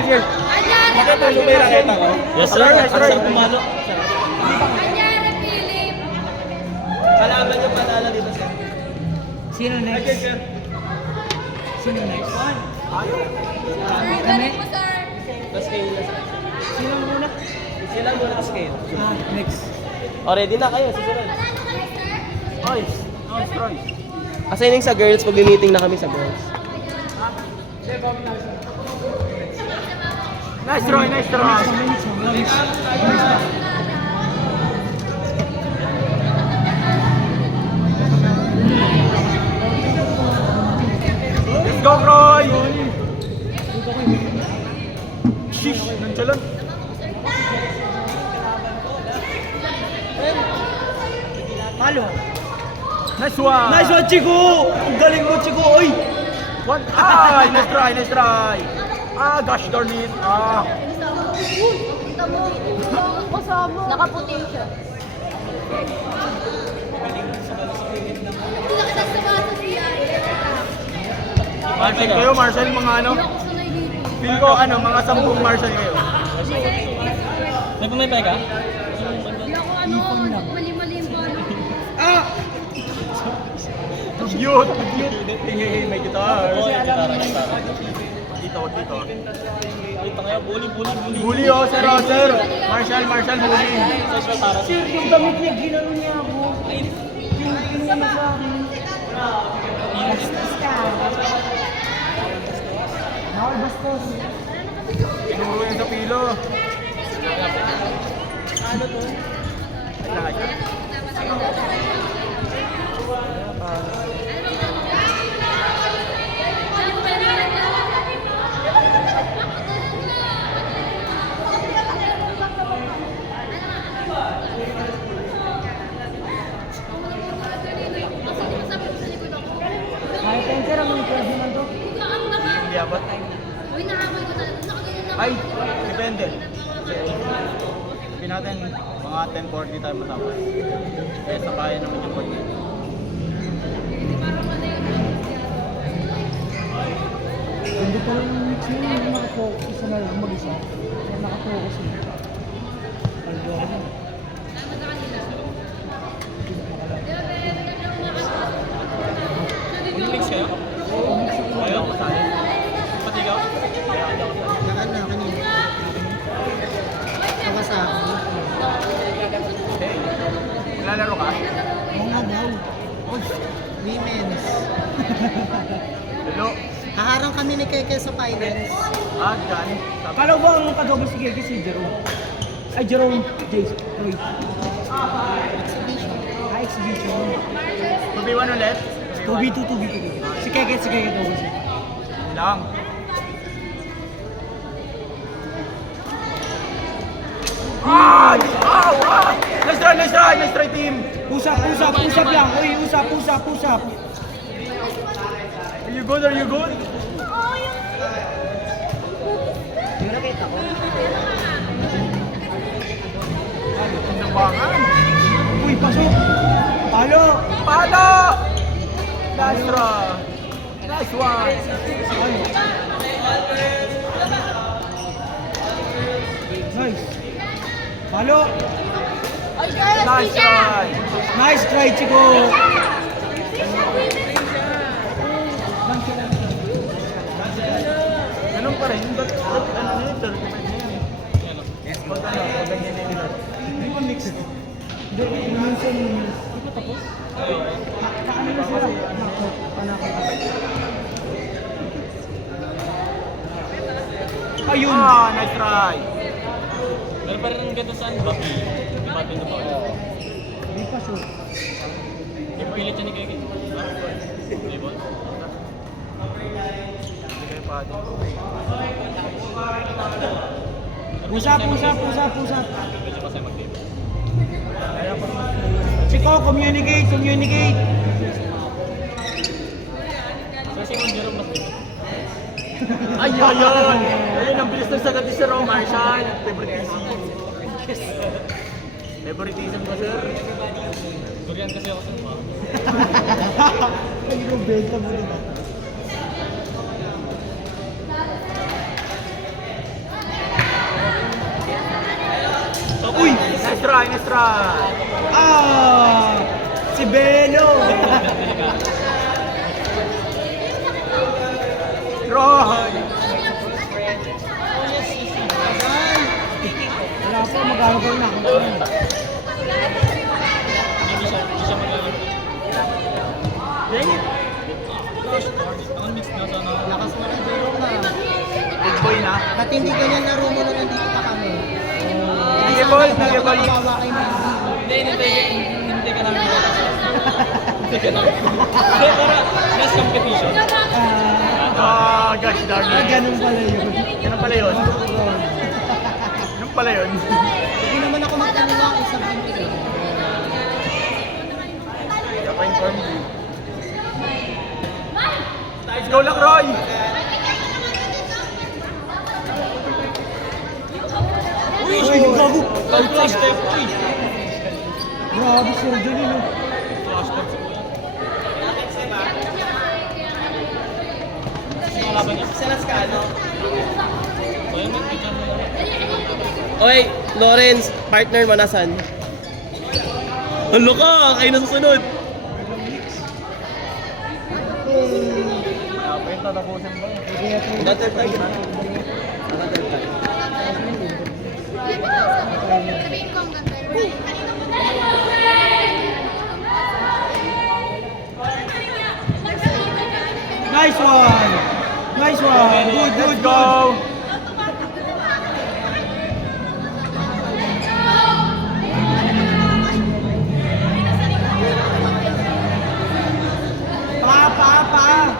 cheers. Bakit mo may raketa ko? Yes sir, ang sarap kumalo. Kanyara, Philip. Kalaban yung panala dito sir. Sino next? Cheers sir. Sino next? Sir, galing mo, sir. Tapos kayo na sir. Sino muna? Sila muna tapos kayo. Next. O, ready na kayo, susunod. Ano kayo, sir? Royce. Royce. Assigning sa girls, pag-meeting na kami sa girls. Nice Roy, nice Roy. Let's go, Roy! Sheesh, nonchalant. Palo. Nice one! Nice one, Chico! Ang galing mo, Chico! Oy! One, ah, nice try, nice try. Ah, gosh darn it. Ah. Kita mo. Kasama. Nakaputi siya. Hindi na kita sa bata siya. Marcel kayo, Marcel, mga ano? Hindi ako sanay dito. Feel ko, ano, mga 10 Marcel kayo. May pumipay ka? Hindi ako ano, mali-mali yung ano. Ah! Cute, cute. Hey, may guitar. Dito, dito. Dito ngayon, bully. Bully, oh, sir, oh, sir. Marshall, bully. Sir, yung damit niya, ginano niya ako. Yung sa akin. Bastos ka. Bawal bastos. Tinuro yun sa pilo. Ano to? Ay, thanker ang mga pwede naman to. Hindi abot. Uy, nahabol ko talaga. Nakaganyan lang. Ay, depende. Sabihin natin, mga 10:40 tayo matapos. Kaya sa kaya naman yung 40. Hindi pa rin yung mix mo yung nakafocus isa na lang mag-isa. Kaya nakafocus yun. Paldo ako. Mix kayo? Ayaw? Pati ikaw? Hey, lalaro ka? Mga daw. Women's. Hello? Haharang kami ni Keke sa finals. Ah, dyan. Kala ba ang kadobo si Gege si Jerome? Ay, Jerome Jace. Wait. Exhibition. 2v1 ulit? 2v2. Si Keke daw kasi. Lang. Ah! Ah! Nice try team! Pusap lang. Uy, pusap. Are you good? Yung nakita ko. Nabangan! Uy, pasok. Palo. Nice try! Nice one! Nice. Palo. Nice try! Nice try, Chico. Ganun pa rin. Ano na yun? 30 minutes na yun eh. Pag ano, pag ganyan na yun. Hindi pa mix. Hindi, minsan hindi pa tapos. Kaano na sila? Panakot. Ayun. Ah, nice try! Pero pa rin ganda saan, Baki. Baki na pa. Hindi pa sure. Ipilit siya ni Keke. Di ba? Hindi kayo pwede. Pusap. Medyo kasi mag-game. Chico, communicate. So, si Jerome mas dito. Ayun! Ayun, ang bilis ng sagot ni Sir Marshall. Favoritism ko, sir. Durian kasi ako sa mga. Ay, yung benta mo diba? extra. Si Belo. Roy. Wala po, magagawa na. Hindi siya maglalaro. Ang mix na sana. Lakas mo na, Jerome na. Big boy na. Ba't hindi ganyan laro mo na nandito pa kami? Sige boy, sige boy. Kawawa kay Mandy. Hindi ka namin Hindi ka namin. Hindi, para last competition. Gosh darn it. Ganun pala yun. Ganun pala yun. Ganun pala yun. Hindi naman ako magkaniwa ang isang pinto. Naka-inform you. Let's go lang, Roy! Uy, gago! Flash step, uy! Grabe siya, dyan yun. Flash step sa kuya. Sino ang laban niya? Kaya man, bigyan mo lang. Okay, Lawrence, partner mo nasan? Ano ka? Kayo na susunod. Tatapusin ba? Another time. Sabihin ko ang ganda. Nice one! Nice one! Good, good, Let's go! Pa!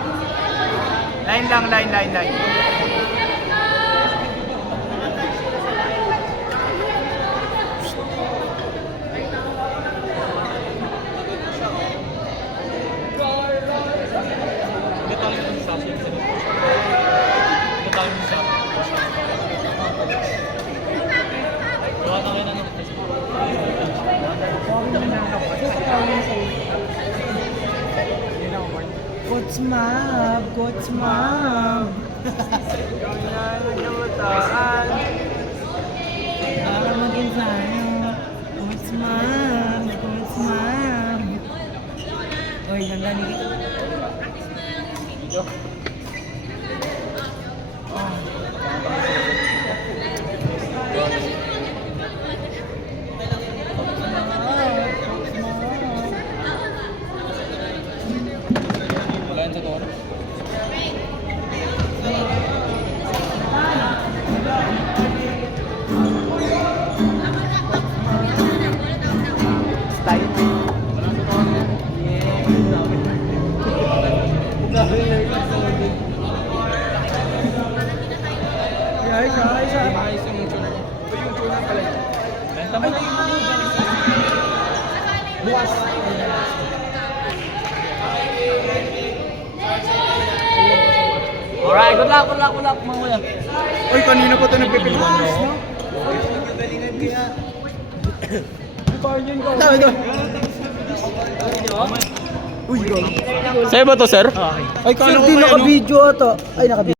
Line lang, line. Hindi tayo sa sasya. Hindi tayo sa gawa na kayo na ng Coach Mab! Coach Mab! Para maging tayo. Coach Mab! Coach Mab! Uy, ganda ni... wala yan sa toro. Alright, good luck, mga kuya. Uy, kanina pa ito nagpipiliwan ako. Sa'yo ba to, sir? Ay, kala ko naka-video ata. Ay, naka-video.